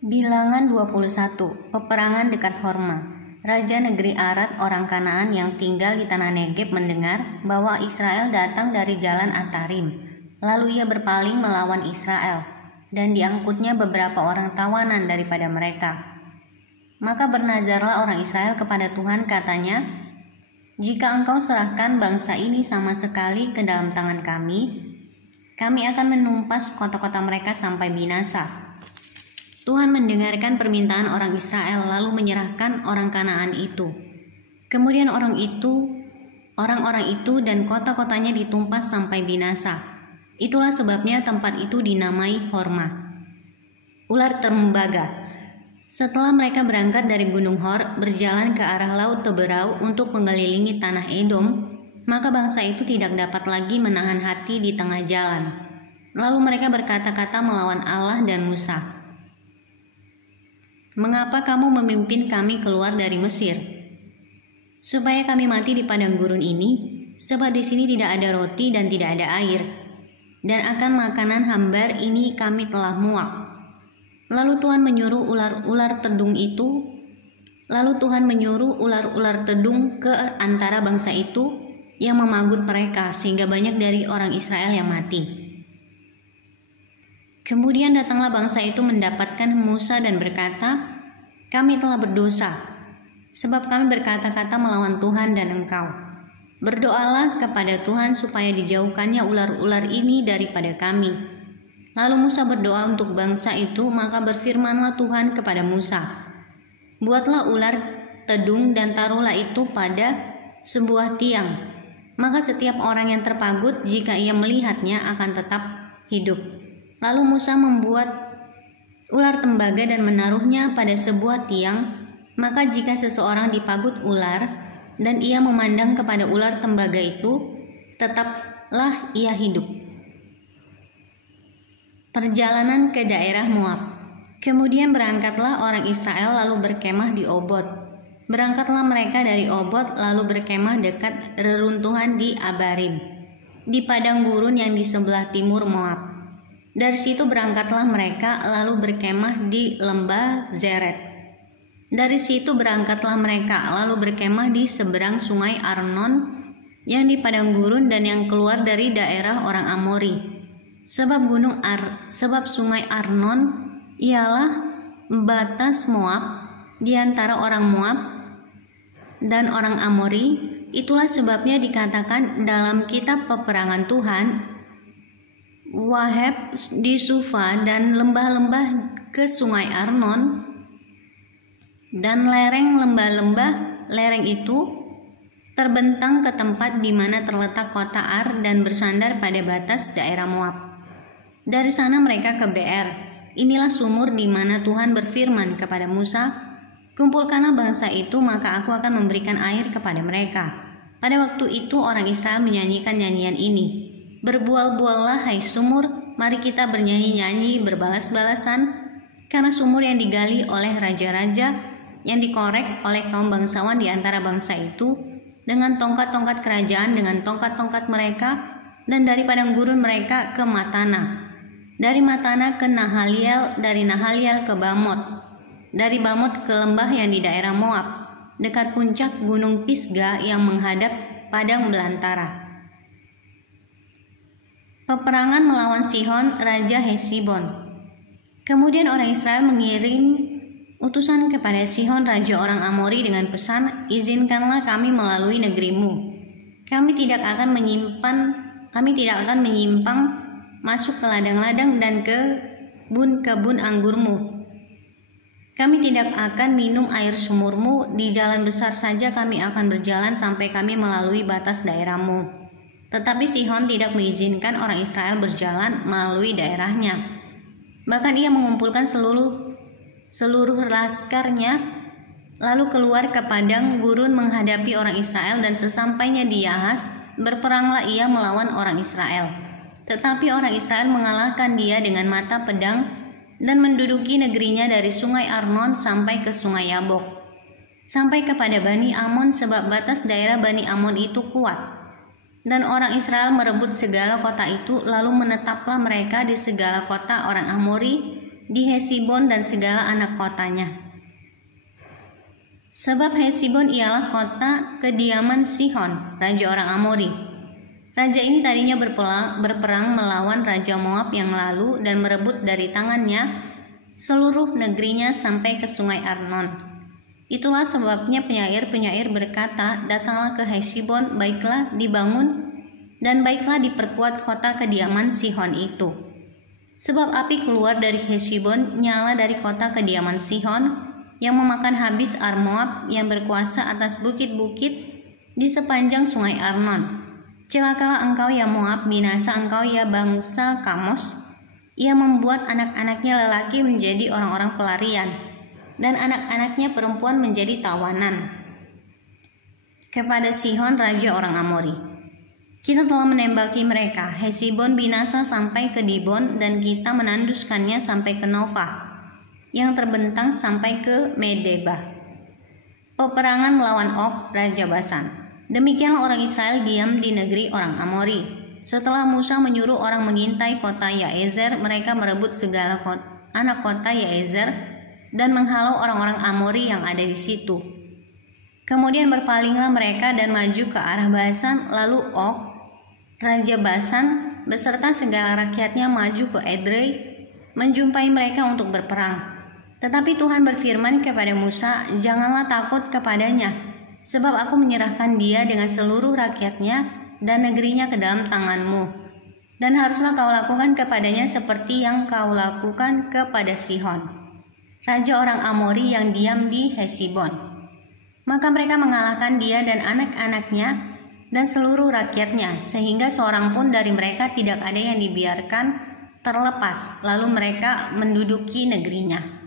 Bilangan 21. Peperangan dekat Horma. Raja negeri Arad orang Kanaan yang tinggal di tanah Negeb mendengar bahwa Israel datang dari jalan Atarim. Lalu ia berpaling melawan Israel, dan diangkutnya beberapa orang tawanan daripada mereka. Maka bernazarlah orang Israel kepada Tuhan, katanya, "Jika engkau serahkan bangsa ini sama sekali ke dalam tangan kami akan menumpas kota-kota mereka sampai binasa." Tuhan mendengarkan permintaan orang Israel lalu menyerahkan orang Kanaan itu. Kemudian orang-orang itu dan kota-kotanya ditumpas sampai binasa. Itulah sebabnya tempat itu dinamai Horma, ular tembaga. Setelah mereka berangkat dari Gunung Hor, berjalan ke arah Laut Teberau untuk mengelilingi tanah Edom, maka bangsa itu tidak dapat lagi menahan hati di tengah jalan. Lalu mereka berkata-kata melawan Allah dan Musa, "Mengapa kamu memimpin kami keluar dari Mesir? Supaya kami mati di padang gurun ini, sebab di sini tidak ada roti dan tidak ada air, dan akan makanan hambar ini kami telah muak." Lalu Tuhan menyuruh ular-ular tedung ke antara bangsa itu yang memagut mereka, sehingga banyak dari orang Israel yang mati. Kemudian datanglah bangsa itu mendapatkan Musa dan berkata, "Kami telah berdosa, sebab kami berkata-kata melawan Tuhan dan engkau. Berdoalah kepada Tuhan supaya dijauhkannya ular-ular ini daripada kami." Lalu Musa berdoa untuk bangsa itu, maka berfirmanlah Tuhan kepada Musa, "Buatlah ular tedung dan taruhlah itu pada sebuah tiang. Maka setiap orang yang terpagut, jika ia melihatnya, akan tetap hidup." Lalu Musa membuat ular tembaga dan menaruhnya pada sebuah tiang. Maka jika seseorang dipagut ular dan ia memandang kepada ular tembaga itu, tetaplah ia hidup. Perjalanan ke daerah Moab. Kemudian berangkatlah orang Israel lalu berkemah di Obot. Berangkatlah mereka dari Obot lalu berkemah dekat reruntuhan di Abarim, di padang gurun yang di sebelah timur Moab. Dari situ berangkatlah mereka lalu berkemah di lembah Zeret. Dari situ berangkatlah mereka lalu berkemah di seberang sungai Arnon yang di padang gurun dan yang keluar dari daerah orang Amori. Sebab sungai Arnon ialah batas Moab di antara orang Moab dan orang Amori. Itulah sebabnya dikatakan dalam kitab peperangan Tuhan, Waheb di Sufa dan lembah-lembah ke sungai Arnon dan lereng lembah-lembah lereng itu terbentang ke tempat di mana terletak kota Ar dan bersandar pada batas daerah Moab. Dari sana mereka ke Beer. Inilah sumur di mana Tuhan berfirman kepada Musa, "Kumpulkanlah bangsa itu, maka aku akan memberikan air kepada mereka." Pada waktu itu orang Israel menyanyikan nyanyian ini, "Berbual-buallah hai sumur, mari kita bernyanyi-nyanyi berbalas-balasan, karena sumur yang digali oleh raja-raja, yang dikorek oleh kaum bangsawan di antara bangsa itu, dengan tongkat-tongkat kerajaan, dengan tongkat-tongkat mereka, dan dari padang gurun mereka ke Matana, dari Matana ke Nahaliel, dari Nahaliel ke Bamot, dari Bamot ke lembah yang di daerah Moab, dekat puncak gunung Pisga yang menghadap padang belantara." Peperangan melawan Sihon, Raja Hesibon. Kemudian orang Israel mengirim utusan kepada Sihon, Raja orang Amori dengan pesan, "Izinkanlah kami melalui negerimu. Kami tidak akan menyimpang masuk ke ladang-ladang dan ke kebun anggurmu. Kami tidak akan minum air sumurmu. Di jalan besar saja kami akan berjalan sampai kami melalui batas daerahmu." Tetapi Sihon tidak mengizinkan orang Israel berjalan melalui daerahnya. Bahkan ia mengumpulkan seluruh laskarnya lalu keluar ke padang gurun menghadapi orang Israel, dan sesampainya di Yahas berperanglah ia melawan orang Israel. Tetapi orang Israel mengalahkan dia dengan mata pedang dan menduduki negerinya dari sungai Arnon sampai ke sungai Yabok, sampai kepada Bani Amon, sebab batas daerah Bani Amon itu kuat. Dan orang Israel merebut segala kota itu, lalu menetaplah mereka di segala kota orang Amori di Hesibon dan segala anak kotanya. Sebab Hesibon ialah kota kediaman Sihon, raja orang Amori. Raja ini tadinya berperang melawan Raja Moab yang lalu dan merebut dari tangannya seluruh negerinya sampai ke sungai Arnon. Itulah sebabnya penyair-penyair berkata, datanglah ke Hesibon, baiklah dibangun dan baiklah diperkuat kota kediaman Sihon itu. Sebab api keluar dari Hesibon, nyala dari kota kediaman Sihon, yang memakan habis Moab yang berkuasa atas bukit-bukit di sepanjang sungai Arnon. Celakalah engkau ya Moab, binasa engkau ya bangsa Kamos. Ia membuat anak-anaknya lelaki menjadi orang-orang pelarian, dan anak-anaknya perempuan menjadi tawanan kepada Sihon raja orang Amori. Kita telah menembaki mereka, Hesibon binasa sampai ke Dibon, dan kita menanduskannya sampai ke Nova, yang terbentang sampai ke Medeba. Peperangan melawan Og, raja Basan. Demikianlah orang Israel diam di negeri orang Amori. Setelah Musa menyuruh orang mengintai kota Yaezer, mereka merebut segala anak kota Yaezer dan menghalau orang-orang Amori yang ada di situ. Kemudian berpalinglah mereka dan maju ke arah Basan, lalu Og, raja Basan beserta segala rakyatnya maju ke Edrei menjumpai mereka untuk berperang. Tetapi Tuhan berfirman kepada Musa, janganlah takut kepadanya, sebab aku menyerahkan dia dengan seluruh rakyatnya dan negerinya ke dalam tanganmu. Dan haruslah kau lakukan kepadanya seperti yang kau lakukan kepada Sihon, raja orang Amori yang diam di Hesibon. Maka mereka mengalahkan dia dan anak-anaknya dan seluruh rakyatnya, sehingga seorang pun dari mereka tidak ada yang dibiarkan terlepas. Lalu mereka menduduki negerinya.